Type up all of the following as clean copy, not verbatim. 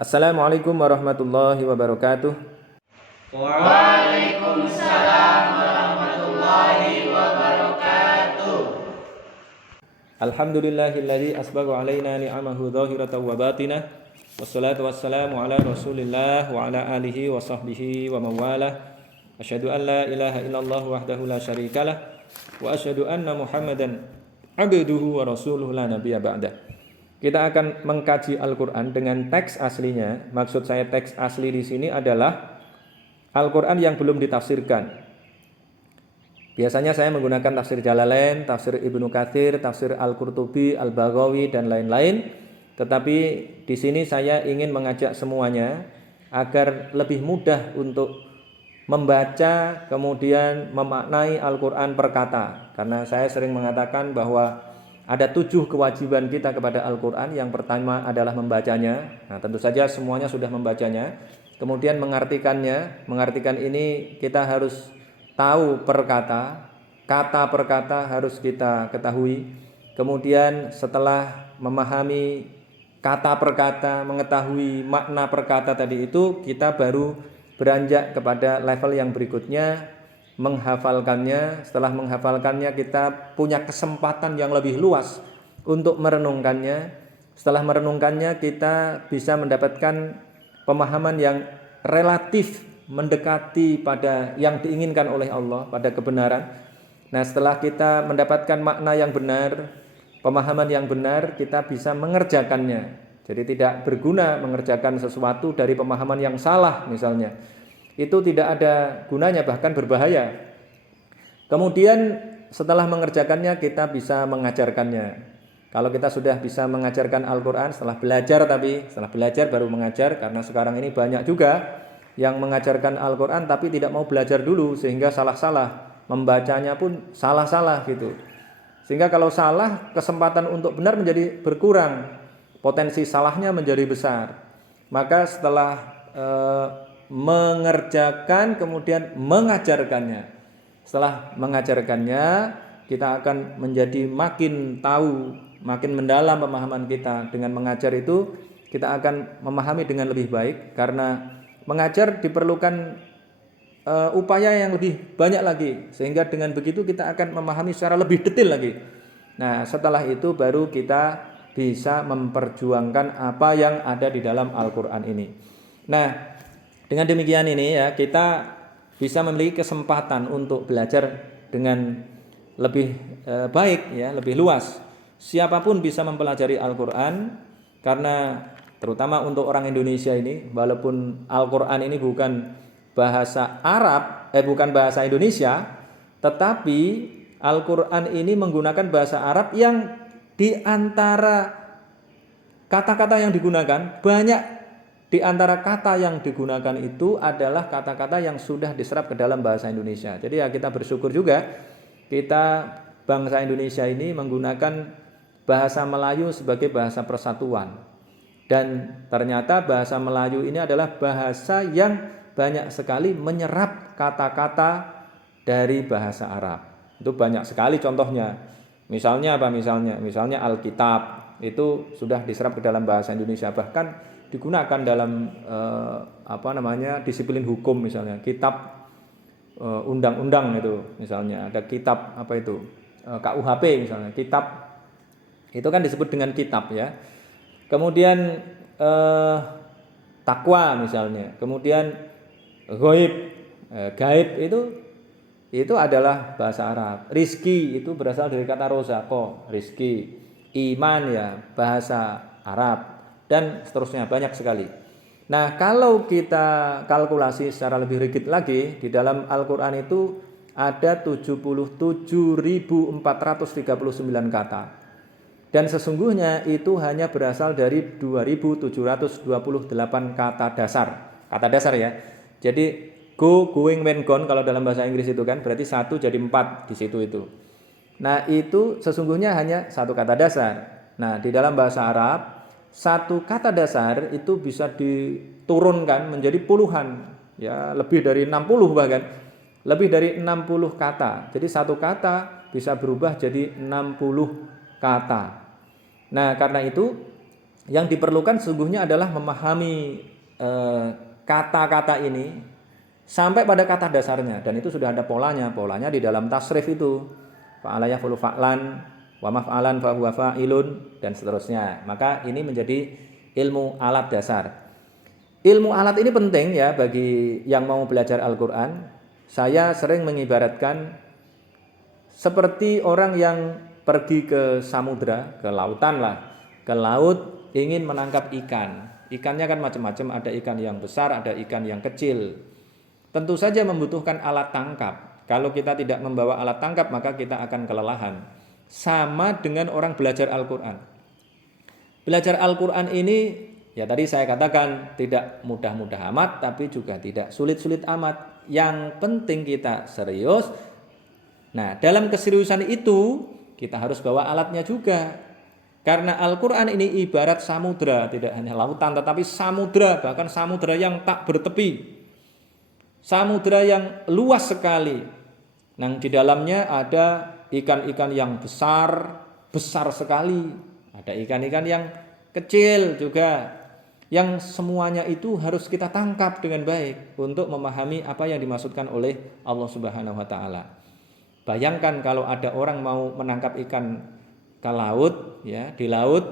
Assalamualaikum warahmatullahi wabarakatuh. Waalaikumsalam warahmatullahi wabarakatuh. Alhamdulillahilladzi asbagha alaina ni'amahu dhahiratan wa batinah. Wassalatu wassalamu ala Rasulillah wa ala alihi wa sahbihi wa mawalah. Asyhadu an la ilaha illallah wahdahu la syarikalah wa asyhadu anna Muhammadan abduhu wa rasuluhu la nabiyya ba'dah. Kita akan mengkaji Al-Qur'an dengan teks aslinya. Maksud saya teks asli di sini adalah Al-Qur'an yang belum ditafsirkan. Biasanya saya menggunakan tafsir Jalalain, tafsir Ibnu Katsir, tafsir Al-Qurtubi, Al-Baghawi dan lain-lain. Tetapi di sini saya ingin mengajak semuanya agar lebih mudah untuk membaca kemudian memaknai Al-Qur'an per kata. Karena saya sering mengatakan bahwa ada 7 kewajiban kita kepada Al-Qur'an. Yang pertama adalah membacanya. Nah, tentu saja semuanya sudah membacanya. Kemudian mengartikannya. Mengartikan ini kita harus tahu per kata. Kata per kata harus kita ketahui. Kemudian setelah memahami kata per kata, mengetahui makna per kata tadi itu, kita baru beranjak kepada level yang berikutnya, menghafalkannya. Setelah menghafalkannya kita punya kesempatan yang lebih luas untuk merenungkannya. Setelah merenungkannya kita bisa mendapatkan pemahaman yang relatif mendekati pada yang diinginkan oleh Allah, pada kebenaran. Nah, setelah kita mendapatkan makna yang benar, pemahaman yang benar, kita bisa mengerjakannya. Jadi tidak berguna mengerjakan sesuatu dari pemahaman yang salah misalnya. Itu tidak ada gunanya, bahkan berbahaya. Kemudian setelah mengerjakannya kita bisa mengajarkannya. Kalau kita sudah bisa mengajarkan Al-Qur'an setelah belajar baru mengajar, karena sekarang ini banyak juga yang mengajarkan Al-Qur'an tapi tidak mau belajar dulu sehingga salah-salah, membacanya pun salah-salah gitu. Sehingga kalau salah, kesempatan untuk benar menjadi berkurang, potensi salahnya menjadi besar. Maka setelah mengerjakan kemudian mengajarkannya. Setelah mengajarkannya, kita akan menjadi makin tahu, makin mendalam pemahaman kita. Dengan mengajar itu kita akan memahami dengan lebih baik, karena mengajar diperlukan upaya yang lebih banyak lagi, sehingga dengan begitu kita akan memahami secara lebih detail lagi. Nah, setelah itu baru kita bisa memperjuangkan apa yang ada di dalam Al-Qur'an ini. Nah, dengan demikian ini ya, kita bisa memiliki kesempatan untuk belajar dengan lebih baik ya, lebih luas. Siapapun bisa mempelajari Al-Qur'an, karena terutama untuk orang Indonesia ini, walaupun Al-Qur'an ini bukan bahasa Arab, bukan bahasa Indonesia, tetapi Al-Qur'an ini menggunakan bahasa Arab yang di antara kata-kata yang digunakan, banyak di antara kata yang digunakan itu adalah kata-kata yang sudah diserap ke dalam bahasa Indonesia. Jadi ya kita bersyukur juga, kita bangsa Indonesia ini menggunakan bahasa Melayu sebagai bahasa persatuan. Dan ternyata bahasa Melayu ini adalah bahasa yang banyak sekali menyerap kata-kata dari bahasa Arab. Itu banyak sekali contohnya. Misalnya apa? Misalnya Alkitab itu sudah diserap ke dalam bahasa Indonesia, bahkan digunakan dalam disiplin hukum. Misalnya kitab undang-undang itu, misalnya ada kitab KUHP misalnya, kitab itu kan disebut dengan kitab ya. Kemudian takwa misalnya, kemudian gaib itu adalah bahasa Arab. Rizki itu berasal dari kata rozaqo, rizki. Iman ya bahasa Arab, dan seterusnya, banyak sekali. Nah, kalau kita kalkulasi secara lebih rigid lagi, di dalam Al-Qur'an itu ada 77.439 kata. Dan sesungguhnya itu hanya berasal dari 2.728 kata dasar. Kata dasar ya. Jadi go, going, when, gone kalau dalam bahasa Inggris itu kan berarti 1 jadi 4 di situ itu. Nah, itu sesungguhnya hanya satu kata dasar. Nah, di dalam bahasa Arab, satu kata dasar itu bisa diturunkan menjadi puluhan, ya lebih dari 60 bahkan. Lebih dari 60 kata. Jadi satu kata bisa berubah jadi 60 kata. Nah, karena itu Yang diperlukan sesungguhnya adalah memahami kata-kata ini sampai pada kata dasarnya, dan itu sudah ada polanya di dalam tasrif itu. Fa'ala yaf'ulu fa'lan, wa maf'alan fa huwa fa'ilun, dan seterusnya. Maka ini menjadi ilmu alat dasar. Ilmu alat ini penting ya bagi yang mau belajar Al-Qur'an. Saya sering mengibaratkan seperti orang yang pergi ke samudra, ke lautan lah, ke laut ingin menangkap ikan. Ikannya kan macam-macam, ada ikan yang besar, ada ikan yang kecil. Tentu saja membutuhkan alat tangkap. Kalau kita tidak membawa alat tangkap, maka kita akan kelelahan. Sama dengan orang belajar Al-Qur'an. Belajar Al-Qur'an ini, ya tadi saya katakan tidak mudah-mudah amat, tapi juga tidak sulit-sulit amat. Yang penting kita serius. Nah, dalam keseriusan itu kita harus bawa alatnya juga. Karena Al-Qur'an ini ibarat samudra, tidak hanya lautan tetapi samudra, bahkan samudra yang tak bertepi. Samudra yang luas sekali. Nah, di dalamnya ada ikan-ikan yang besar sekali. Ada ikan-ikan yang kecil juga. Yang semuanya itu harus kita tangkap dengan baik untuk memahami apa yang dimaksudkan oleh Allah Subhanahu wa taala. Bayangkan kalau ada orang mau menangkap ikan ke laut, ya, di laut,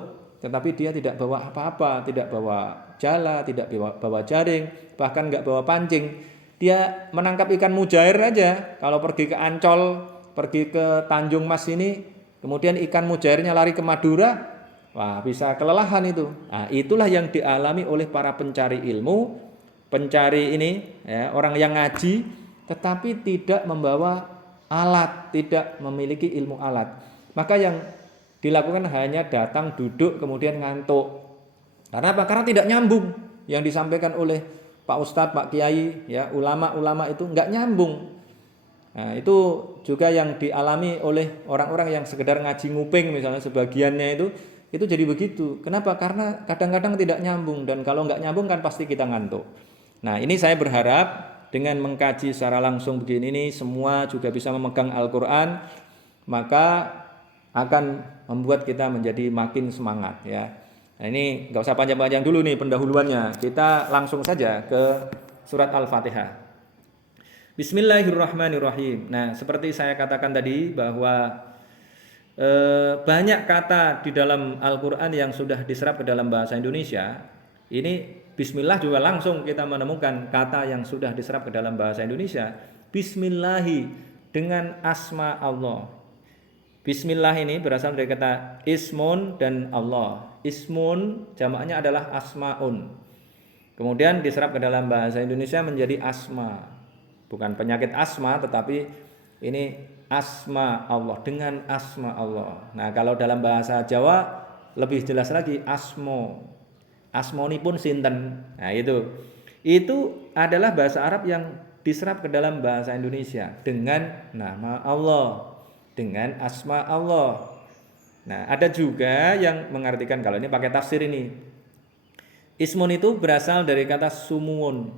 tetapi dia tidak bawa apa-apa, tidak bawa jala, tidak bawa jaring, bahkan nggak bawa pancing. Dia menangkap ikan mujair aja. Kalau pergi ke Ancol, pergi ke Tanjung Mas ini, kemudian ikan mujairnya lari ke Madura, wah bisa kelelahan itu. Nah, itulah yang dialami oleh para pencari ilmu, pencari ini, ya, orang yang ngaji, tetapi tidak membawa alat, tidak memiliki ilmu alat. Maka yang dilakukan hanya datang, duduk, kemudian ngantuk. Karena apa? Karena tidak nyambung yang disampaikan oleh Pak Ustadz, Pak Kiai, ya, ulama-ulama itu nggak nyambung. Nah, itu juga yang dialami oleh orang-orang yang sekedar ngaji nguping, misalnya sebagiannya itu jadi begitu. Kenapa? Karena kadang-kadang tidak nyambung, dan kalau nggak nyambung kan pasti kita ngantuk. Nah, ini saya berharap dengan mengkaji secara langsung begini ini semua juga bisa memegang Al-Qur'an, maka akan membuat kita menjadi makin semangat, ya. Nah, ini nggak usah panjang-panjang dulu nih pendahuluannya. Kita langsung saja ke surat Al-Fatihah. Bismillahirrahmanirrahim. Nah, seperti saya katakan tadi bahwa banyak kata di dalam Al-Qur'an yang sudah diserap ke dalam bahasa Indonesia. Ini bismillah juga langsung kita menemukan kata yang sudah diserap ke dalam bahasa Indonesia. Bismillahi, dengan asma Allah. Bismillah ini berasal dari kata ismun dan Allah. Ismun jamaknya adalah asmaun. Kemudian diserap ke dalam bahasa Indonesia menjadi asma. Bukan penyakit asma, tetapi ini asma Allah, dengan asma Allah. Nah, kalau dalam bahasa Jawa lebih jelas lagi asmo. Asmoni pun sinten. Nah, itu adalah bahasa Arab yang diserap ke dalam bahasa Indonesia dengan nama Allah, dengan asma Allah. Nah, ada juga yang mengartikan, kalau ini pakai tafsir ini, ismun itu berasal dari kata sumuun,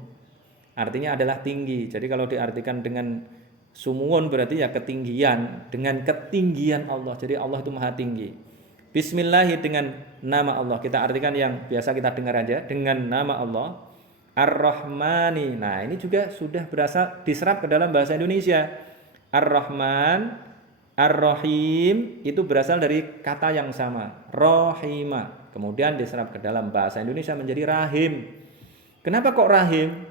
artinya adalah tinggi. Jadi kalau diartikan dengan sumuun berarti ya ketinggian, dengan ketinggian Allah. Jadi Allah itu maha tinggi. Bismillahi, dengan nama Allah. Kita artikan yang biasa kita dengar aja, dengan nama Allah. Ar-Rahmani. Nah, ini juga sudah berasal diserap ke dalam bahasa Indonesia. Ar-Rahman, Ar-Rahim itu berasal dari kata yang sama, Rohima. Kemudian diserap ke dalam bahasa Indonesia menjadi Rahim. Kenapa kok Rahim?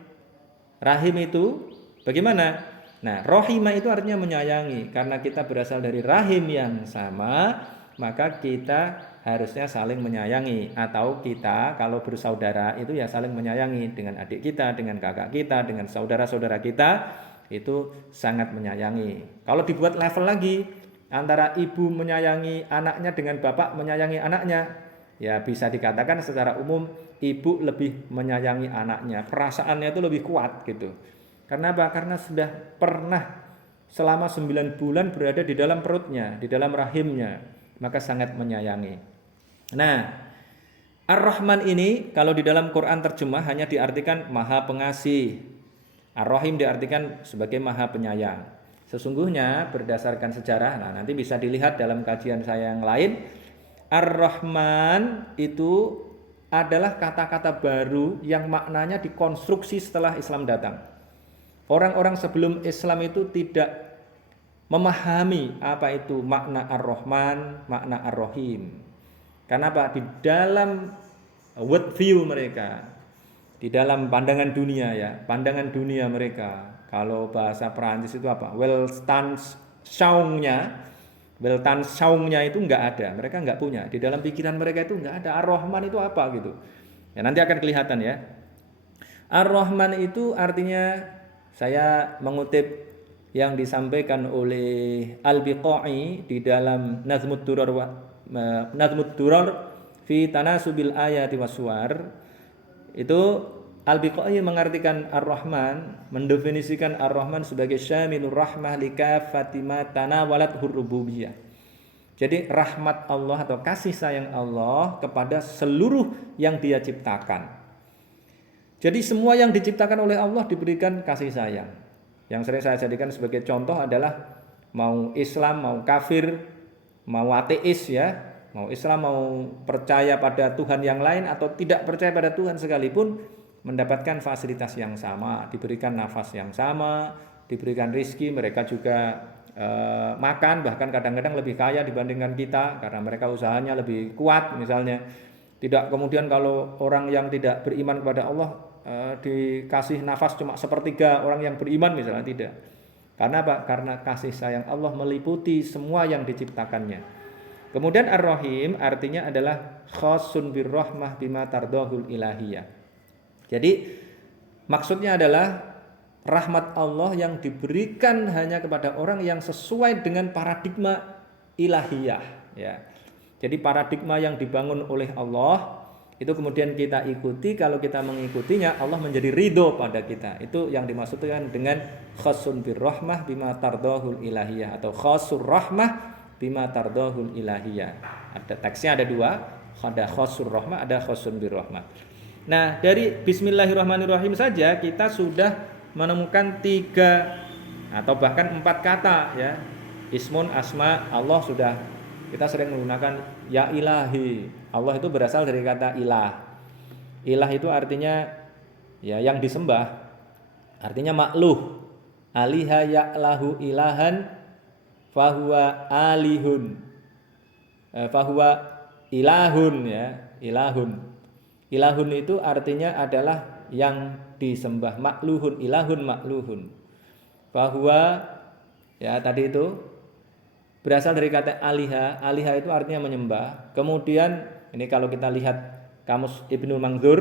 Rahim itu bagaimana? Nah, Rohima itu artinya menyayangi. Karena kita berasal dari rahim yang sama, maka kita harusnya saling menyayangi. Atau kita kalau bersaudara itu ya saling menyayangi. Dengan adik kita, dengan kakak kita, dengan saudara-saudara kita, itu sangat menyayangi. Kalau dibuat level lagi, antara ibu menyayangi anaknya dengan bapak menyayangi anaknya, ya bisa dikatakan secara umum ibu lebih menyayangi anaknya, perasaannya itu lebih kuat gitu. Karena apa? Karena sudah pernah selama 9 bulan berada di dalam perutnya, di dalam rahimnya, maka sangat menyayangi. Nah, Ar-Rahman ini kalau di dalam Quran terjemah hanya diartikan maha pengasih. Ar-Rahim diartikan sebagai maha penyayang. Sesungguhnya berdasarkan sejarah, nah nanti bisa dilihat dalam kajian saya yang lain, Ar-Rahman itu adalah kata-kata baru yang maknanya dikonstruksi setelah Islam datang. Orang-orang sebelum Islam itu tidak memahami apa itu makna Ar-Rahman, makna Ar-Rahim. Karena apa? Di dalam world view mereka, di dalam pandangan dunia ya, pandangan dunia mereka. Kalau bahasa Perancis itu apa? Weltanschauungnya itu nggak ada, mereka nggak punya. Di dalam pikiran mereka itu nggak ada Ar-Rahman itu apa gitu. Ya nanti akan kelihatan ya. Ar-Rahman itu artinya, saya mengutip yang disampaikan oleh Al-Biqai di dalam Nazmud Durar fi Tanasubil Ayati Wassuwar. Itu Al-Biqai mengartikan Ar-Rahman, mendefinisikan Ar-Rahman sebagai syamilur rahmah likafati ma tanawalat hurrububiyah. Jadi rahmat Allah atau kasih sayang Allah kepada seluruh yang Dia ciptakan. Jadi semua yang diciptakan oleh Allah diberikan kasih sayang. Yang sering saya jadikan sebagai contoh adalah mau Islam, mau kafir, mau ateis ya, mau Islam, mau percaya pada Tuhan yang lain atau tidak percaya pada Tuhan sekalipun, mendapatkan fasilitas yang sama, diberikan nafas yang sama, diberikan rizki, mereka juga makan, bahkan kadang-kadang lebih kaya dibandingkan kita karena mereka usahanya lebih kuat misalnya. Tidak kemudian kalau orang yang tidak beriman kepada Allah dikasih nafas cuma sepertiga orang yang beriman misalnya, tidak. Karena apa? Karena kasih sayang Allah meliputi semua yang diciptakannya. Kemudian Ar-Rahim artinya adalah khasun birrahmah bima tardahul ilahiyah. Jadi maksudnya adalah rahmat Allah yang diberikan hanya kepada orang yang sesuai dengan paradigma ilahiyah ya. Jadi paradigma yang dibangun oleh Allah itu kemudian kita ikuti, kalau kita mengikutinya Allah menjadi ridho pada kita. Itu yang dimaksudkan dengan khasun birrahmah bima tardahul ilahiyah atau khasur rahmah bima tardahul ilahiyah. Ada teksnya ada dua, ada khasur rahmah, ada khasun birrahmah. Nah, dari bismillahirrahmanirrahim saja kita sudah menemukan 3 atau bahkan 4 kata ya. Ismun, asma, Allah sudah kita sering menggunakan ya ilahi. Allah itu berasal dari kata ilah. Ilah itu artinya ya yang disembah. Artinya makluh. Aliha ya'lahu ilahan fahuwa alihun. Fahuwa ilahun ya, ilahun. Ilahun itu artinya adalah yang disembah, makluhun, ilahun makluhun. Fahuwa ya tadi itu berasal dari kata aliha. Aliha itu artinya menyembah. Kemudian ini kalau kita lihat kamus Ibnu Manzur,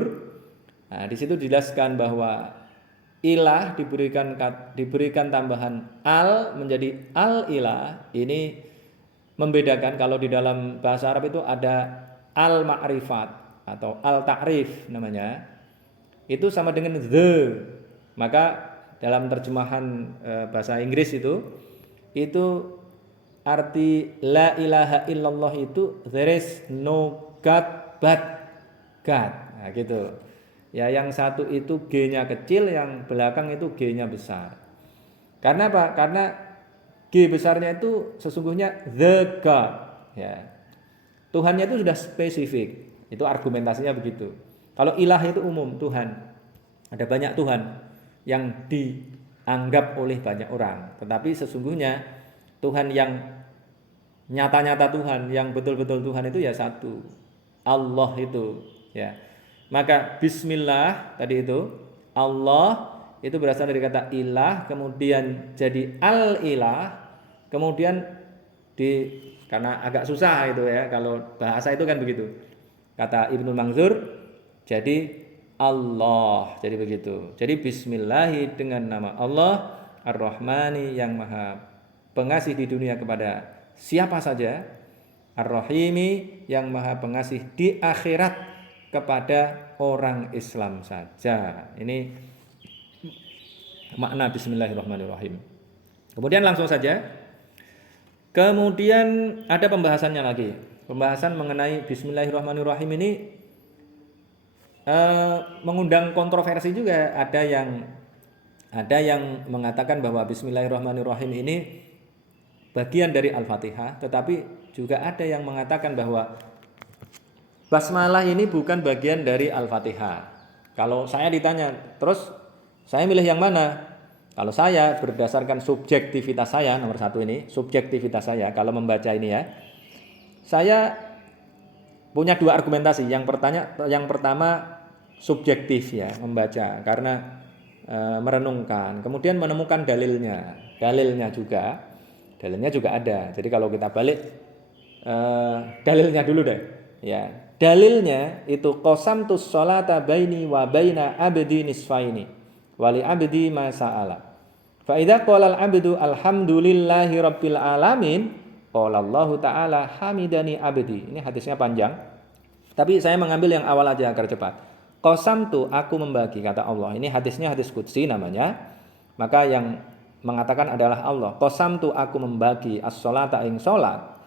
nah di situ dijelaskan bahwa ilah diberikan tambahan al menjadi al ilah. Ini membedakan kalau di dalam bahasa Arab itu ada al ma'rifat atau al ta'rif namanya. Itu sama dengan the. Maka dalam terjemahan bahasa Inggris itu arti la ilaha illallah itu there is no God but God. Nah, gitu. Ya, yang satu itu G-nya kecil, yang belakang itu G-nya besar. Karena apa? Karena G besarnya itu sesungguhnya the God, ya. Tuhannya itu sudah spesifik. Itu argumentasinya begitu. Kalau ilah itu umum, Tuhan. Ada banyak Tuhan yang dianggap oleh banyak orang, tetapi sesungguhnya Tuhan yang nyata-nyata Tuhan, yang betul-betul Tuhan itu ya satu, Allah itu ya. Maka bismillah tadi itu Allah itu berasal dari kata ilah, kemudian jadi al-ilah, kemudian karena agak susah itu ya, kalau bahasa itu kan begitu. Kata Ibnu Manzur jadi Allah, jadi begitu. Jadi bismillahi dengan nama Allah, Ar-Rahmani yang maha pengasih di dunia kepada siapa saja, Ar-Rahimi yang maha pengasih di akhirat kepada orang Islam saja. Ini makna bismillahirrahmanirrahim. Kemudian langsung saja. Kemudian ada pembahasannya lagi. Pembahasan mengenai bismillahirrahmanirrahim ini mengundang kontroversi juga. Ada yang mengatakan bahwa bismillahirrahmanirrahim ini bagian dari Al-Fatihah, tetapi juga ada yang mengatakan bahwa basmalah ini bukan bagian dari Al-Fatihah. Kalau saya ditanya, terus saya milih yang mana? Kalau saya berdasarkan subjektivitas saya, nomor satu ini, subjektivitas saya kalau membaca ini ya, saya punya dua argumentasi. Yang pertama subjektif ya membaca karena merenungkan, kemudian menemukan dalilnya juga ada. Jadi kalau kita balik dalilnya dulu deh, ya dalilnya itu qasamtus sholata baini wa baina abdi nisfaini wali abdi ma sa'ala. Fa idza qala al-'abdu alhamdulillahi rabbil alamin, qala Allah taala hamidani abdi. Ini hadisnya panjang. Tapi saya mengambil yang awal aja agar cepat. Qasamtu, aku membagi, kata Allah. Ini hadisnya hadis qudsi namanya. Maka yang mengatakan adalah Allah. Qasamtu, aku membagi as-sholata ing salat.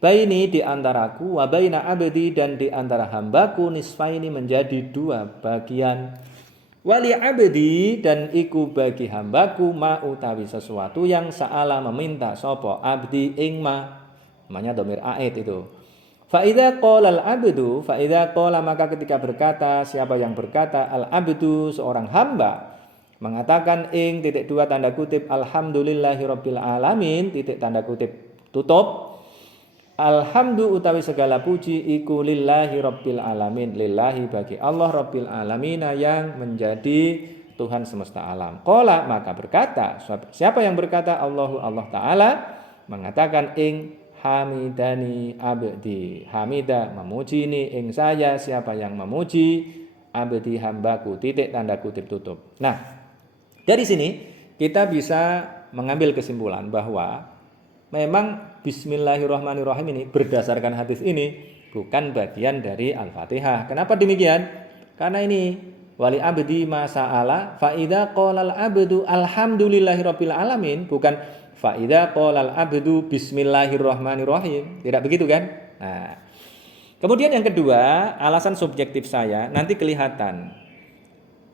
Baini di antaraku wa baina abdi dan di antara hambaku nisfaini menjadi dua bagian. Wali abdi dan iku bagi hambaku ma utawi sesuatu yang sa'ala meminta sopo abdi ing ma, namanya dhamir a'id itu. Fa idza qala al abdu, fa idza qala maka ketika berkata, siapa yang berkata al abdu seorang hamba mengatakan ing titik dua tanda kutip alhamdulillahirabbil alamin titik tanda kutip tutup. Alhamdu utawi segala puji iku lillahi rabbil alamin, lillahi bagi Allah rabbil alamina yang menjadi Tuhan semesta alam. Qala maka berkata, siapa yang berkata Allahu Allah taala mengatakan ing hamidani abdi, hamida memuji ini ing saya, siapa yang memuji abdi hambaku titik tanda kutip tutup. Nah, dari sini kita bisa mengambil kesimpulan bahwa memang bismillahirrahmanirrahim ini berdasarkan hadis ini bukan bagian dari Al-Fatihah. Kenapa demikian? Karena ini wali abdi ma sa'ala fa idza qala al abdu alhamdulillahirabbil alamin, bukan fa idza qala al abdu bismillahirrahmanirrahim. Tidak begitu kan? Nah, kemudian yang kedua, alasan subjektif saya nanti kelihatan.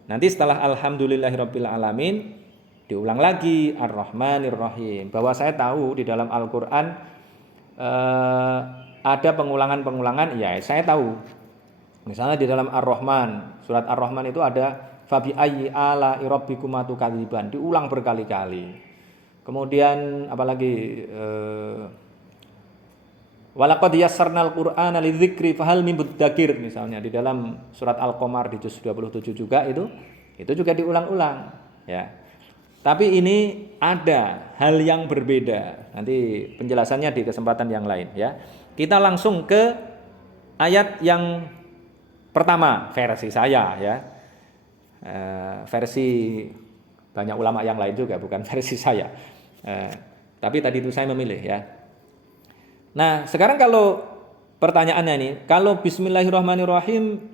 Nanti setelah alhamdulillahirabbil alamin diulang lagi Ar-Rahmanir Rahim, bahwa saya tahu di dalam Al-Qur'an ada pengulangan-pengulangan, ya saya tahu. Misalnya di dalam Ar-Rahman, surat Ar-Rahman itu ada fabi ayyi ala rabbikuma tukadziban, diulang berkali-kali. Kemudian apalagi walaqad yassarnal qur'ana lidzikri fahal min mudzakir, misalnya di dalam surat Al-Qamar di juz 27 juga itu juga diulang-ulang ya. Tapi ini ada hal yang berbeda. Nanti penjelasannya di kesempatan yang lain ya. Kita langsung ke ayat yang pertama versi saya ya. Versi banyak ulama yang lain juga, bukan versi saya. Tapi tadi itu saya memilih ya. Nah, sekarang kalau pertanyaannya ini, kalau bismillahirrahmanirrahim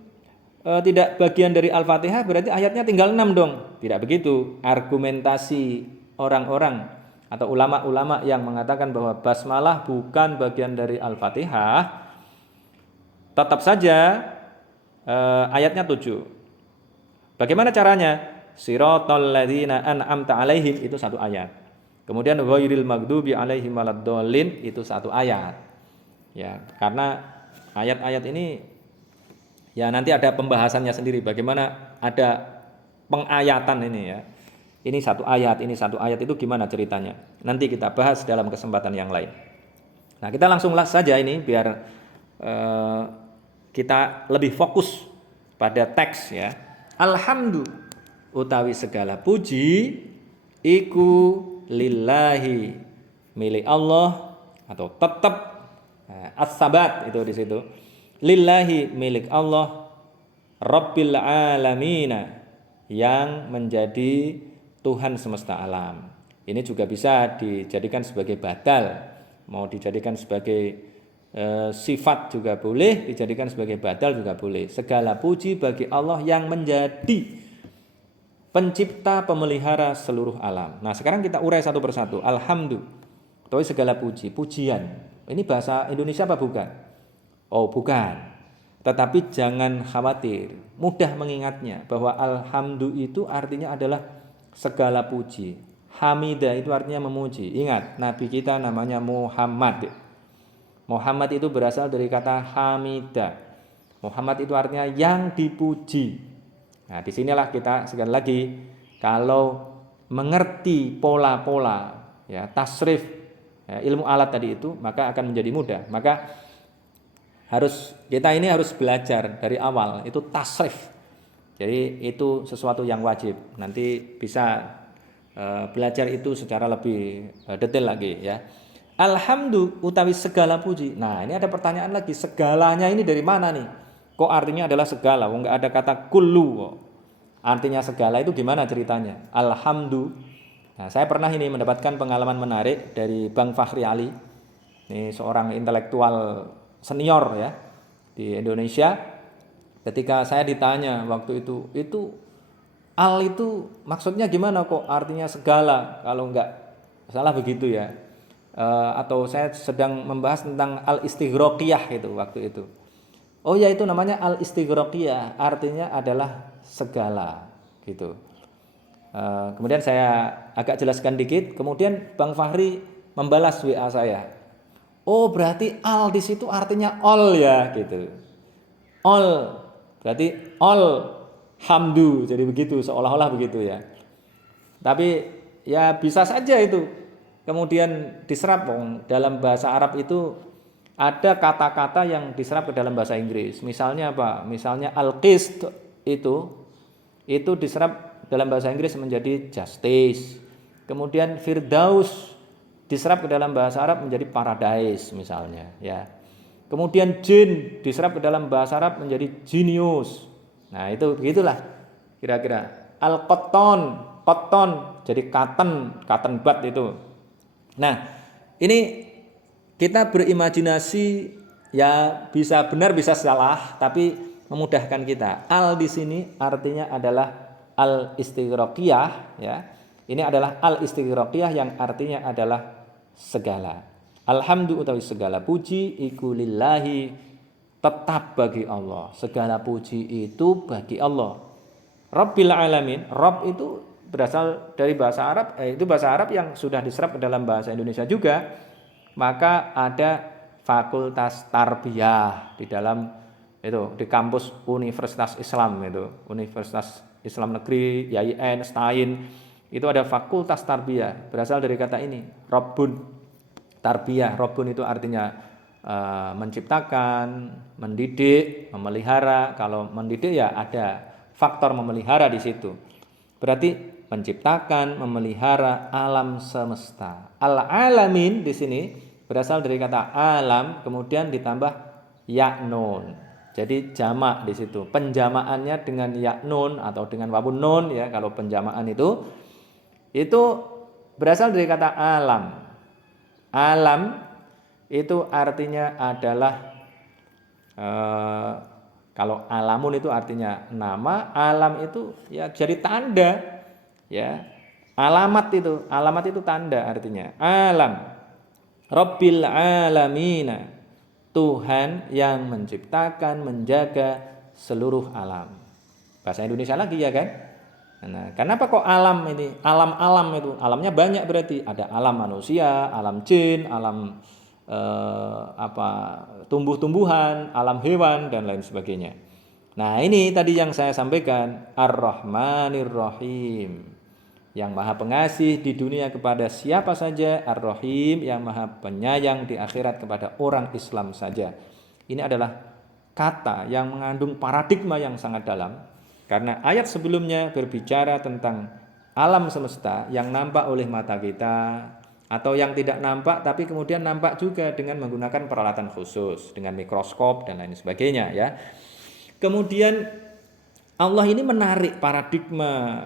tidak bagian dari Al-Fatihah, berarti ayatnya tinggal 6 dong. Tidak begitu. Argumentasi orang-orang atau ulama-ulama yang mengatakan bahwa basmalah bukan bagian dari Al-Fatihah, tetap saja ayatnya 7. Bagaimana caranya? Siratal ladzina an'amta alaihim, itu satu ayat. Kemudian ghairil maghdubi alaihim waladdallin, itu satu ayat. Ya, karena ayat-ayat ini ya nanti ada pembahasannya sendiri, bagaimana ada pengayatan ini ya. Ini satu ayat itu gimana ceritanya? Nanti kita bahas dalam kesempatan yang lain. Nah, kita langsung saja ini biar kita lebih fokus pada teks ya. Alhamdu utawi segala puji iku lillahi, milik Allah, atau tetap as-sabat itu di situ. Lillahi, milik Allah, Rabbil alamina, yang menjadi Tuhan semesta alam. Ini juga bisa dijadikan sebagai badal, mau dijadikan sebagai sifat juga boleh, dijadikan sebagai badal juga boleh. Segala puji bagi Allah yang menjadi pencipta pemelihara seluruh alam. Nah, sekarang kita urai satu persatu. Alhamdu, atau segala puji, pujian. Ini bahasa Indonesia apa bukan? Oh, bukan. Tetapi jangan khawatir, mudah mengingatnya bahwa alhamdu itu artinya adalah segala puji. Hamidah itu artinya memuji. Ingat, Nabi kita namanya Muhammad. Muhammad itu berasal dari kata hamidah. Muhammad itu artinya yang dipuji. Nah, disinilah kita sekali lagi kalau mengerti pola-pola ya tasrif ya, ilmu alat tadi itu, maka akan menjadi mudah. Maka kita ini harus belajar dari awal itu tasrif. Jadi itu sesuatu yang wajib. Nanti bisa belajar itu secara lebih detail lagi ya. Alhamdulillah utawi segala puji. Nah, ini ada pertanyaan lagi, segalanya ini dari mana nih? Kok artinya adalah segala? Enggak ada kata kullu. Artinya segala itu gimana ceritanya? Alhamdulillah. Nah, saya pernah ini mendapatkan pengalaman menarik dari Bang Fakhri Ali. Ini seorang intelektual senior ya di Indonesia. Ketika saya ditanya waktu itu al itu maksudnya gimana kok artinya segala? Kalau enggak salah begitu ya. Atau saya sedang membahas tentang al-istighraqiyah itu waktu itu. Oh ya, itu namanya al-istighraqiyah, artinya adalah segala gitu. Kemudian saya agak jelaskan dikit, kemudian Bang Fahri membalas WA saya. Oh, berarti al di situ artinya all ya gitu. All berarti all hamdu, jadi begitu, seolah-olah begitu ya. Tapi ya bisa saja itu kemudian diserap dalam bahasa Arab itu ada kata-kata yang diserap ke dalam bahasa Inggris. Misalnya apa? Misalnya al-qist itu diserap dalam bahasa Inggris menjadi justice. Kemudian firdaus diserap ke dalam bahasa Arab menjadi paradise misalnya ya. Kemudian jin diserap ke dalam bahasa Arab menjadi genius. Nah, itu begitulah kira-kira. Al-qatton jadi cotton bud itu. Nah, ini kita berimajinasi ya bisa benar bisa salah, tapi memudahkan kita. Al di sini artinya adalah al-istighraqiyah ya. Ini adalah al-istighraqiyah yang artinya adalah segala. Alhamdulillah utawi segala puji iku lillahi, tetap bagi Allah. Segala puji itu bagi Allah. Rabbil alamin, Rabb itu berasal dari bahasa Arab, itu bahasa Arab yang sudah diserap ke dalam bahasa Indonesia juga. Maka ada fakultas tarbiyah di dalam itu di kampus Universitas Islam itu, Universitas Islam Negeri YIN Stain, itu ada fakultas tarbiyah berasal dari kata ini, Rabbun. Tarbiyah, Rabbun itu artinya menciptakan, mendidik, memelihara. Kalau mendidik ya ada faktor memelihara di situ. Berarti menciptakan, memelihara alam semesta. Al-alamin di sini berasal dari kata alam, kemudian ditambah ya nun. Jadi jamak di situ. Penjamaannya dengan ya nun atau dengan wawun nun ya. Kalau penjamaan itu berasal dari kata alam. Alam itu artinya adalah kalau alamun itu artinya nama, alam itu ya jadi tanda. Ya, alamat itu tanda artinya. Alam, Rabbil alamina, Tuhan yang menciptakan, menjaga seluruh alam. Bahasa Indonesia lagi ya kan? Nah, kenapa kok alam ini? Alam-alam itu, alamnya banyak berarti. Ada alam manusia, alam jin, alam tumbuh-tumbuhan, alam hewan dan lain sebagainya. Nah, ini tadi yang saya sampaikan, Ar-Rahmanir Rahim. Yang maha pengasih di dunia kepada siapa saja, Ar-Rahim yang maha penyayang di akhirat kepada orang Islam saja. Ini adalah kata yang mengandung paradigma yang sangat dalam. Karena ayat sebelumnya berbicara tentang alam semesta yang nampak oleh mata kita atau yang tidak nampak tapi kemudian nampak juga dengan menggunakan peralatan khusus, dengan mikroskop dan lain sebagainya ya. Kemudian Allah ini menarik paradigma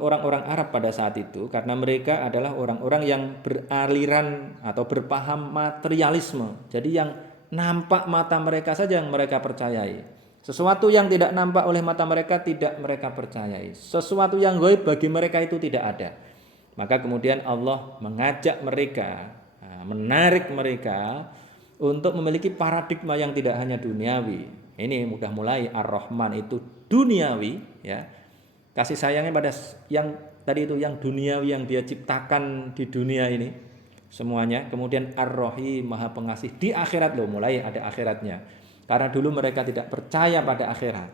orang-orang Arab pada saat itu karena mereka adalah orang-orang yang beraliran atau berpaham materialisme. Jadi yang nampak mata mereka saja yang mereka percayai. Sesuatu yang tidak nampak oleh mata mereka tidak mereka percayai. Sesuatu yang gaib bagi mereka itu tidak ada. Maka kemudian Allah mengajak mereka, menarik mereka untuk memiliki paradigma yang tidak hanya duniawi. Ini udah mulai Ar-Rahman itu duniawi ya. Kasih sayangnya pada yang tadi itu yang duniawi yang dia ciptakan di dunia ini semuanya. Kemudian Ar-Rahim maha pengasih di akhirat loh, mulai ada akhiratnya. Karena dulu mereka tidak percaya pada akhirat.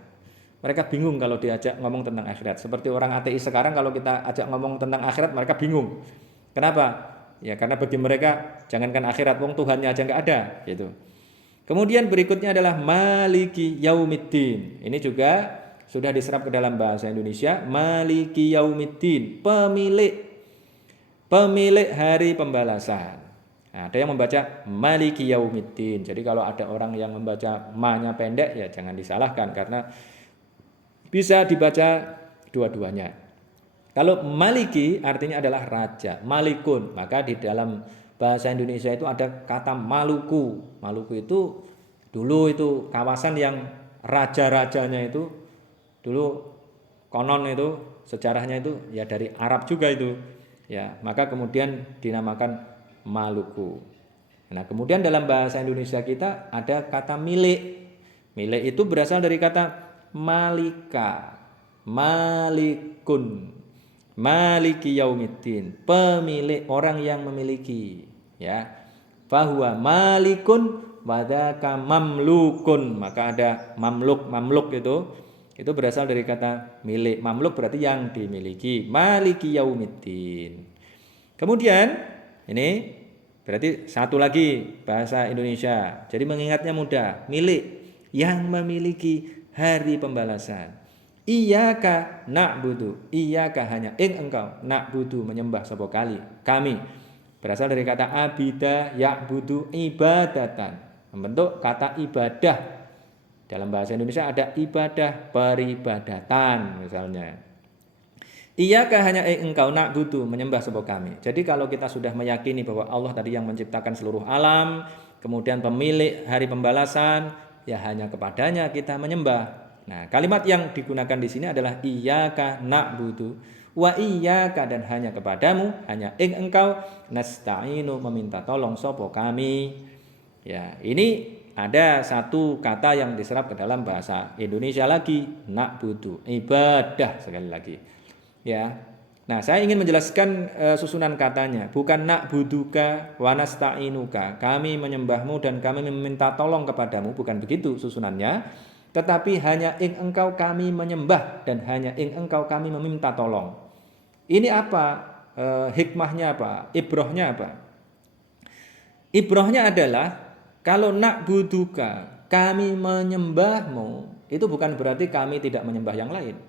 Mereka bingung kalau diajak ngomong tentang akhirat. Seperti orang ateis sekarang kalau kita ajak ngomong tentang akhirat mereka bingung. Kenapa? Ya karena bagi mereka jangankan akhirat, wong Tuhannya aja nggak ada gitu. Kemudian berikutnya adalah Maliki Yaumiddin. Ini juga sudah diserap ke dalam bahasa Indonesia. Maliki Yaumiddin, pemilik hari pembalasan. Nah, ada yang membaca Maliki Yaumiddin. Jadi kalau ada orang yang membaca ma-nya pendek ya jangan disalahkan karena bisa dibaca dua-duanya. Kalau Maliki artinya adalah raja, Malikun. Maka di dalam bahasa Indonesia itu ada kata Maluku. Maluku itu dulu itu kawasan yang raja-rajanya itu dulu konon itu sejarahnya itu ya dari Arab juga itu. Ya, maka kemudian dinamakan Maluku. Nah, kemudian dalam bahasa Indonesia kita ada kata milik. Milik itu berasal dari kata malika, malikun. Maliki Yaumiddin, pemilik, orang yang memiliki, ya. Fahuwa malikun wadaka mamlukun. Maka ada mamluk itu berasal dari kata milik. Mamluk berarti yang dimiliki. Maliki Yaumiddin. Kemudian ini berarti satu lagi bahasa Indonesia. Jadi mengingatnya mudah. Milik, yang memiliki hari pembalasan. Iyyaka na'budu, iyyaka hanya engkau, na'budu menyembah sapa kami. Berasal dari kata abida ya'budu ibadatan, membentuk kata ibadah. Dalam bahasa Indonesia ada ibadah peribadatan misalnya. Iyyaka hanya engkau, na'budu menyembah sapa kami. Jadi kalau kita sudah meyakini bahwa Allah tadi yang menciptakan seluruh alam, kemudian pemilik hari pembalasan, ya hanya kepadanya kita menyembah. Nah, kalimat yang digunakan di sini adalah iyyaka na'budu wa iyyaka, dan hanya kepadamu, hanya engkau nasta'inu meminta tolong sapa kami. Ya, ini ada satu kata yang diserap ke dalam bahasa Indonesia lagi, na'budu, ibadah sekali lagi. Ya. Nah, saya ingin menjelaskan susunan katanya, bukan na'buduka wa nasta'inuka, kami menyembahmu dan kami meminta tolong kepadamu, bukan begitu susunannya. Tetapi hanya engkau kami menyembah dan hanya engkau kami meminta tolong. Ini apa? Hikmahnya apa? Ibrohnya apa? Ibrohnya adalah kalau na'buduka, kami menyembahmu, itu bukan berarti kami tidak menyembah yang lain.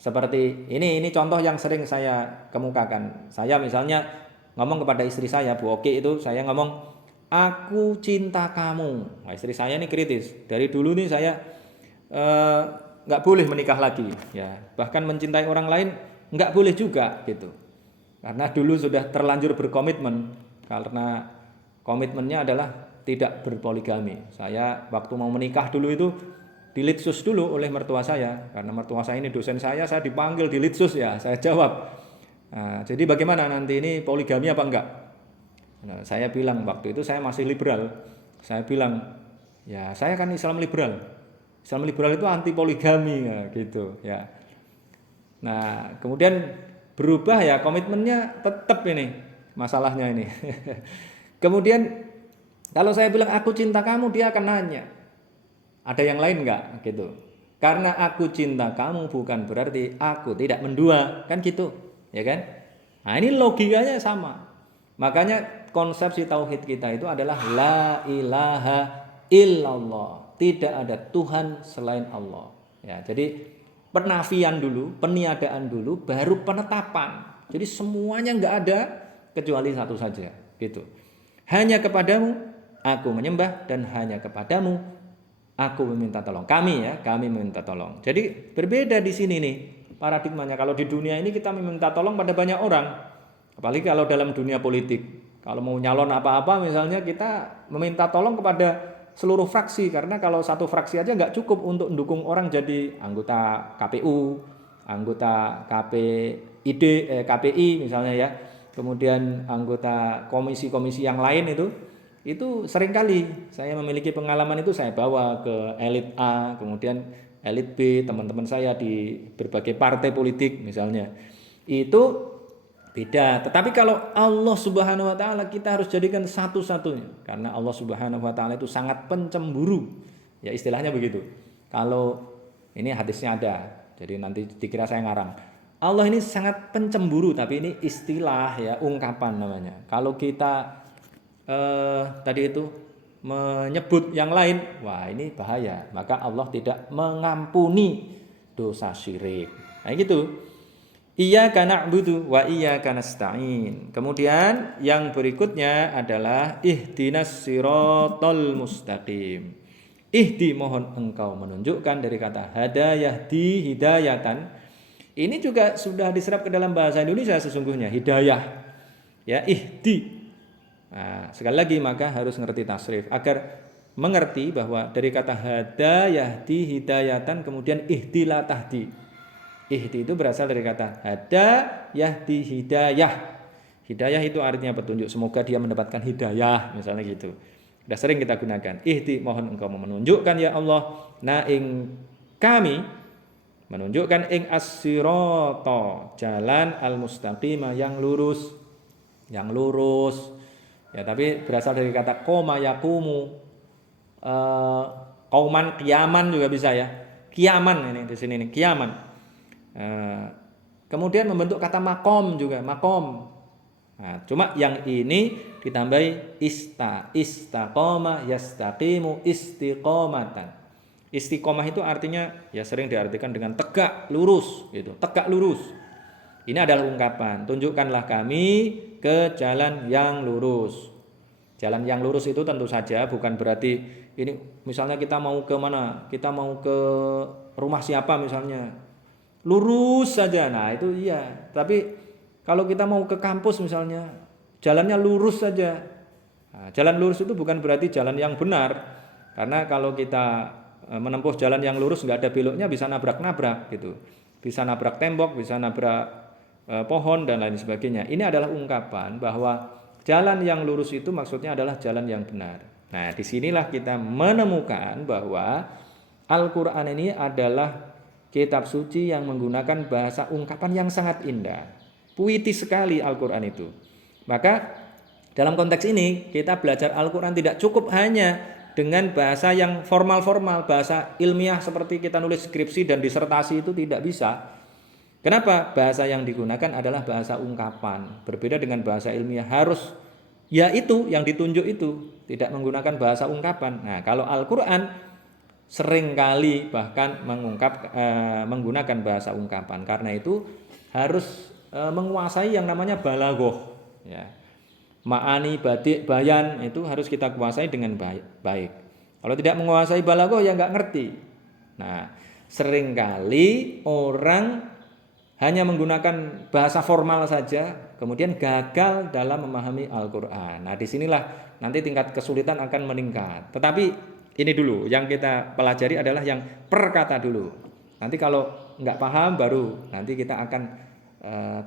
Seperti ini contoh yang sering saya kemukakan. Saya misalnya ngomong kepada istri saya, Bu Oki itu saya ngomong, aku cinta kamu. Nah, istri saya ini kritis. Dari dulu nih saya nggak boleh menikah lagi, ya. Bahkan mencintai orang lain nggak boleh juga, gitu. Karena dulu sudah terlanjur berkomitmen. Karena komitmennya adalah tidak berpoligami. Saya waktu mau menikah dulu itu dilitsus dulu oleh mertua saya. Karena mertua saya ini dosen saya dipanggil dilitsus ya. Saya jawab. Nah, jadi bagaimana nanti ini poligami apa enggak? Nah, saya bilang waktu itu saya masih liberal. Saya bilang, ya saya kan Islam liberal. Islam liberal itu anti poligami ya, gitu ya. Nah, kemudian berubah ya komitmennya tetap ini masalahnya ini. Kemudian kalau saya bilang aku cinta kamu, dia akan nanya, ada yang lain enggak gitu. Karena aku cinta kamu bukan berarti aku tidak mendua, kan gitu, ya kan? Nah, ini logikanya sama. Makanya konsepsi tauhid kita itu adalah la ilaha illallah. Tidak ada Tuhan selain Allah. Ya, jadi penafian dulu, peniadaan dulu, baru penetapan. Jadi semuanya enggak ada kecuali satu saja, gitu. Hanya kepadamu aku menyembah dan hanya kepadamu aku meminta tolong. Kami meminta tolong. Jadi berbeda di sini nih paradigmanya. Kalau di dunia ini kita meminta tolong pada banyak orang. Apalagi kalau dalam dunia politik. Kalau mau nyalon apa-apa misalnya kita meminta tolong kepada seluruh fraksi. Karena kalau satu fraksi aja nggak cukup untuk mendukung orang jadi anggota KPU, anggota KPI misalnya ya. Kemudian anggota komisi-komisi yang lain itu seringkali saya memiliki pengalaman itu saya bawa ke elit A, kemudian elit B, teman-teman saya di berbagai partai politik misalnya. Itu beda. Tetapi kalau Allah Subhanahu wa taala kita harus jadikan satu-satunya karena Allah Subhanahu wa taala itu sangat pencemburu. Ya istilahnya begitu. Kalau ini hadisnya ada, jadi nanti dikira saya ngarang. Allah ini sangat pencemburu, tapi ini istilah ya, ungkapan namanya. Kalau kita tadi itu menyebut yang lain, wah ini bahaya. Maka Allah tidak mengampuni dosa syirik. Nah gitu. Iyyaka na'budu wa iyyaka nasta'in. Kemudian yang berikutnya adalah ihdinas siratal mustaqim. Ihdi, mohon engkau menunjukkan, dari kata hada yahdi hidayatan. Ini juga sudah diserap ke dalam bahasa Indonesia sesungguhnya, hidayah. Ya, ihdi. Nah, sekali lagi maka harus ngerti tasrif agar mengerti bahwa dari kata hada yahdi hidayatan kemudian ihdilah tahdi. Ihdi itu berasal dari kata hada yahdi hidayah. Hidayah itu artinya petunjuk, semoga dia mendapatkan hidayah, misalnya gitu. Sudah sering kita gunakan. Ihdi, mohon engkau menunjukkan ya Allah na ing kami, menunjukkan ing as-sirata, jalan al-mustaqimah, yang lurus. Yang lurus. Ya, tapi berasal dari kata koma yakumu. Kauman, kiaman juga bisa ya. Kiaman ini di sini nih, kiaman. Kemudian membentuk kata makom juga, makom. Nah, cuma yang ini ditambahi istaqoma yastaqimu istiqomatan. Istiqomah itu artinya ya sering diartikan dengan tegak lurus gitu, tegak lurus. Ini adalah ungkapan, tunjukkanlah kami ke jalan yang lurus. Jalan yang lurus itu tentu saja bukan berarti ini misalnya kita mau ke mana? Kita mau ke rumah siapa misalnya. Lurus saja, nah itu iya. Tapi kalau kita mau ke kampus misalnya, jalannya lurus saja. Nah, jalan lurus itu bukan berarti jalan yang benar. Karena kalau kita menempuh jalan yang lurus nggak ada beloknya, bisa nabrak-nabrak gitu. Bisa nabrak tembok, bisa nabrak pohon dan lain sebagainya. Ini adalah ungkapan bahwa jalan yang lurus itu maksudnya adalah jalan yang benar. Nah, disinilah kita menemukan bahwa Al-Quran ini adalah kitab suci yang menggunakan bahasa ungkapan yang sangat indah. Puitis sekali Al-Quran itu. Maka dalam konteks ini kita belajar Al-Quran tidak cukup hanya dengan bahasa yang formal-formal, bahasa ilmiah seperti kita nulis skripsi dan disertasi, itu tidak bisa. Kenapa? Bahasa yang digunakan adalah bahasa ungkapan. Berbeda dengan bahasa ilmiah, harus ya itu yang ditunjuk itu, tidak menggunakan bahasa ungkapan. Nah, kalau Al-Quran seringkali bahkan menggunakan bahasa ungkapan. Karena itu harus menguasai yang namanya balaghah, ya. Ma'ani, badik, bayan itu harus kita kuasai dengan baik. Kalau tidak menguasai balaghah ya nggak ngerti. Nah, seringkali orang hanya menggunakan bahasa formal saja, kemudian gagal dalam memahami Al-Quran. Nah, disinilah nanti tingkat kesulitan akan meningkat. Tetapi ini dulu yang kita pelajari adalah yang per kata dulu. Nanti kalau nggak paham baru nanti kita akan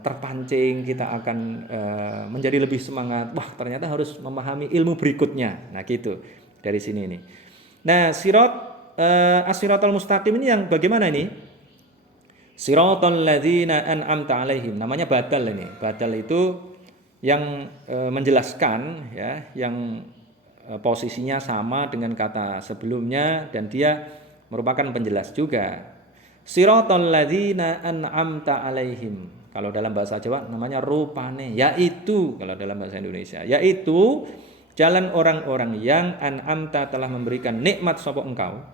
terpancing, kita akan menjadi lebih semangat. Wah, ternyata harus memahami ilmu berikutnya. Nah, gitu dari sini nih. Nah, as-siratal mustaqim ini yang bagaimana ini? Siratal ladzina an'amta alaihim. Namanya badal ini. Badal itu yang menjelaskan ya, yang posisinya sama dengan kata sebelumnya dan dia merupakan penjelas juga. Siratal ladzina an'amta alaihim. Kalau dalam bahasa Jawa namanya rupane, yaitu kalau dalam bahasa Indonesia, yaitu jalan orang-orang yang an'amta telah memberikan nikmat sapa engkau.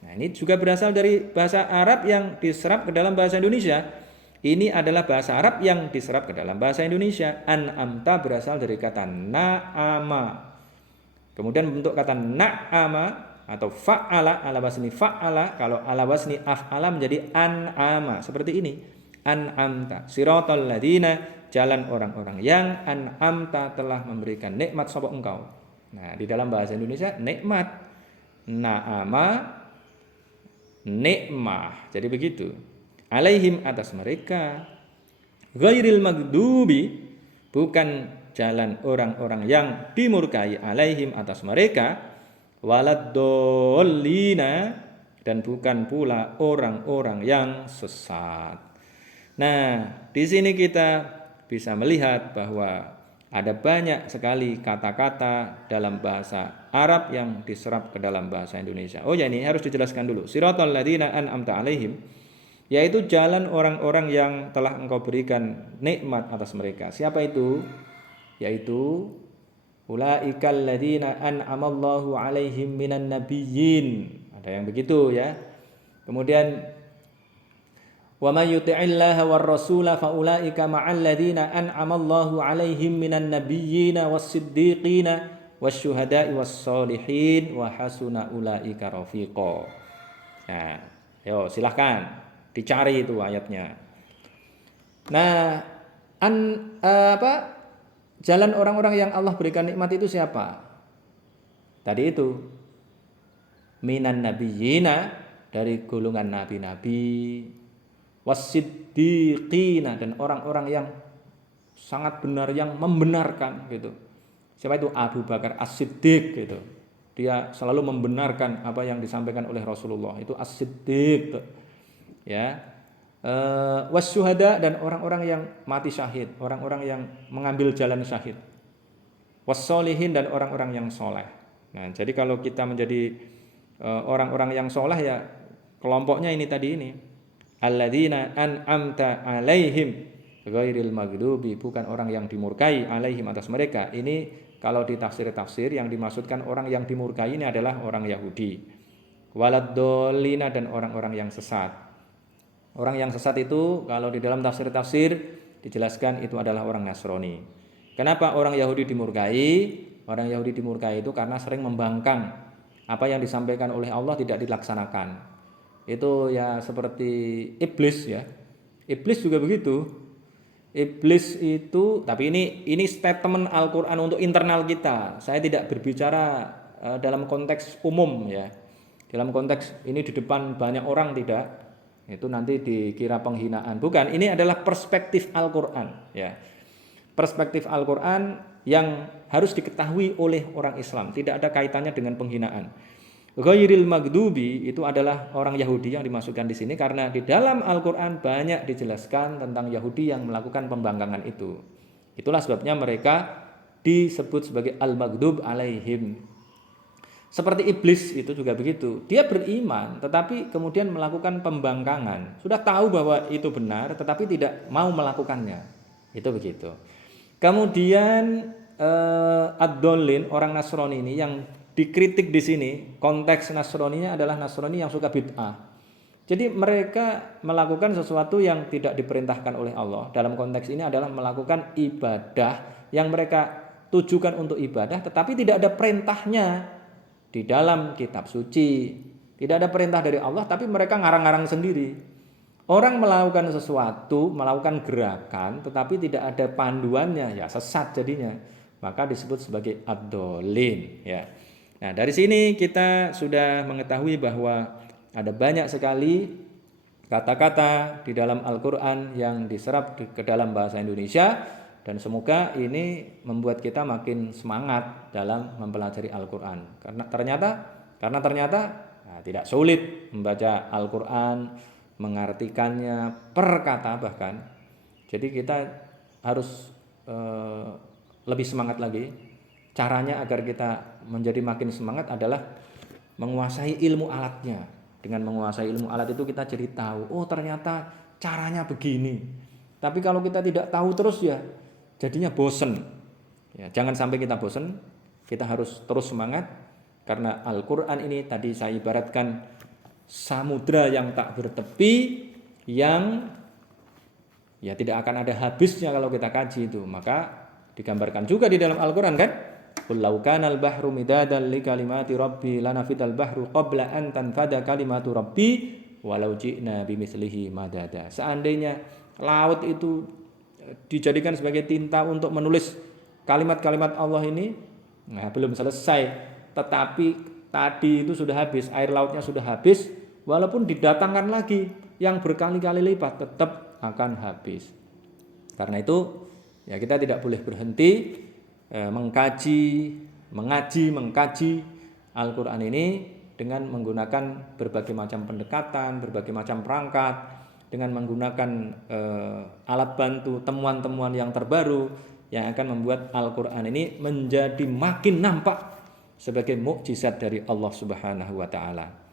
Nah, ini juga berasal dari bahasa Arab yang diserap ke dalam bahasa Indonesia. Ini adalah bahasa Arab yang diserap ke dalam bahasa Indonesia. An'amta berasal dari kata na'ama. Kemudian bentuk kata na'ama atau fa'ala ala wazni fa'ala, kalau ala wazni af'ala menjadi an'ama. Seperti ini. An'amta. Siratal ladzina, jalan orang-orang yang an'amta telah memberikan nikmat sapa engkau. Nah, di dalam bahasa Indonesia nikmat, na'ama, nikmah. Jadi begitu. Alaihim, atas mereka. Ghairil maghdubi, bukan jalan orang-orang yang dimurkai, alaihim, atas mereka, waladdallina, dan bukan pula orang-orang yang sesat. Nah, di sini kita bisa melihat bahwa Ada banyak sekali kata-kata dalam bahasa Arab yang diserap ke dalam bahasa Indonesia. Oh ya, ini harus dijelaskan dulu. Siratal ladzina an'amta alaihim, yaitu jalan orang-orang yang telah engkau berikan nikmat atas mereka. Siapa itu? Yaitu ulaikal ladzina an'amallahu alaihim minan nabiyyin. Ada yang begitu ya. Kemudian wa may yuti'illaha war rasula fa ulaika ma'al ladzina an'amallahu 'alaihim minan nabiyyina was-siddiqina wasyuhada'i was-solihin wa hasuna ulaika rafiqa. Nah, yo silahkan dicari itu ayatnya. Nah, jalan orang-orang yang Allah berikan nikmat itu siapa? Tadi itu minan nabiyyina, dari golongan nabi-nabi, wasiddiqina, dan orang-orang yang sangat benar, yang membenarkan gitu. Siapa itu? Abu Bakar As-Siddiq gitu. Dia selalu membenarkan apa yang disampaikan oleh Rasulullah, itu As-Siddiq ya. Wasyuhada, dan orang-orang yang mati syahid, orang-orang yang mengambil jalan syahid. Wassolihin, dan orang-orang yang soleh. Nah, jadi kalau kita menjadi orang-orang yang soleh ya kelompoknya ini tadi ini. Alladzina an'amta alaihim ghairil maghdubi, bukan orang yang dimurkai, alaihim atas mereka. Ini kalau di tafsir-tafsir yang dimaksudkan orang yang dimurkai ini adalah orang Yahudi. Waladdallina, dan orang-orang yang sesat. Orang yang sesat itu kalau di dalam tafsir-tafsir dijelaskan itu adalah orang Nasrani. Kenapa orang Yahudi dimurkai? Orang Yahudi dimurkai itu karena sering membangkang apa yang disampaikan oleh Allah tidak dilaksanakan. Itu ya seperti iblis ya. Iblis juga begitu. Iblis itu, tapi ini statement Al-Qur'an untuk internal kita. Saya tidak berbicara dalam konteks umum ya. Dalam konteks ini di depan banyak orang tidak. Itu nanti dikira penghinaan. Bukan, ini adalah perspektif Al-Qur'an ya. Perspektif Al-Qur'an yang harus diketahui oleh orang Islam, tidak ada kaitannya dengan penghinaan. Ghairil maghdubi itu adalah orang Yahudi yang dimasukkan di sini karena di dalam Al-Qur'an banyak dijelaskan tentang Yahudi yang melakukan pembangkangan itu. Itulah sebabnya mereka disebut sebagai al-maghdub alaihim. Seperti iblis itu juga begitu. Dia beriman tetapi kemudian melakukan pembangkangan. Sudah tahu bahwa itu benar tetapi tidak mau melakukannya. Itu begitu. Kemudian ad-dallin, orang Nasrani ini yang dikritik di sini, konteks Nasraninya adalah Nasrani yang suka bid'ah. Jadi mereka melakukan sesuatu yang tidak diperintahkan oleh Allah. Dalam konteks ini adalah melakukan ibadah yang mereka tujukan untuk ibadah, tetapi tidak ada perintahnya di dalam kitab suci. Tidak ada perintah dari Allah, tapi mereka ngarang-ngarang sendiri. Orang melakukan sesuatu, melakukan gerakan, tetapi tidak ada panduannya, ya sesat jadinya. Maka disebut sebagai ad-dallin, ya. Nah, dari sini kita sudah mengetahui bahwa ada banyak sekali kata-kata di dalam Al-Qur'an yang diserap ke dalam bahasa Indonesia, dan semoga ini membuat kita makin semangat dalam mempelajari Al-Qur'an. Karena ternyata tidak sulit membaca Al-Qur'an, mengartikannya per kata bahkan. Jadi kita harus lebih semangat lagi. Caranya agar kita menjadi makin semangat adalah menguasai ilmu alatnya. Dengan menguasai ilmu alat itu kita jadi tahu, oh ternyata caranya begini. Tapi kalau kita tidak tahu terus ya jadinya bosen. Ya, jangan sampai kita bosen. Kita harus terus semangat karena Al-Qur'an ini tadi saya ibaratkan samudra yang tak bertepi, yang ya tidak akan ada habisnya kalau kita kaji itu. Maka digambarkan juga di dalam Al-Qur'an kan? Qul law kana al-bahru midadan li kalimati rabbi lanafidal bahru qabla an tanfada kalimatu rabbi walau ji'na bimithlihi madada. Seandainya laut itu dijadikan sebagai tinta untuk menulis kalimat-kalimat Allah ini, nah belum selesai, tetapi tadi itu sudah habis, air lautnya sudah habis, walaupun didatangkan lagi yang berkali-kali lipat tetap akan habis. Karena itu ya kita tidak boleh berhenti mengkaji Al-Qur'an ini dengan menggunakan berbagai macam pendekatan, berbagai macam perangkat, dengan menggunakan alat bantu, temuan-temuan yang terbaru, yang akan membuat Al-Qur'an ini menjadi makin nampak sebagai mukjizat dari Allah Subhanahu wa taala.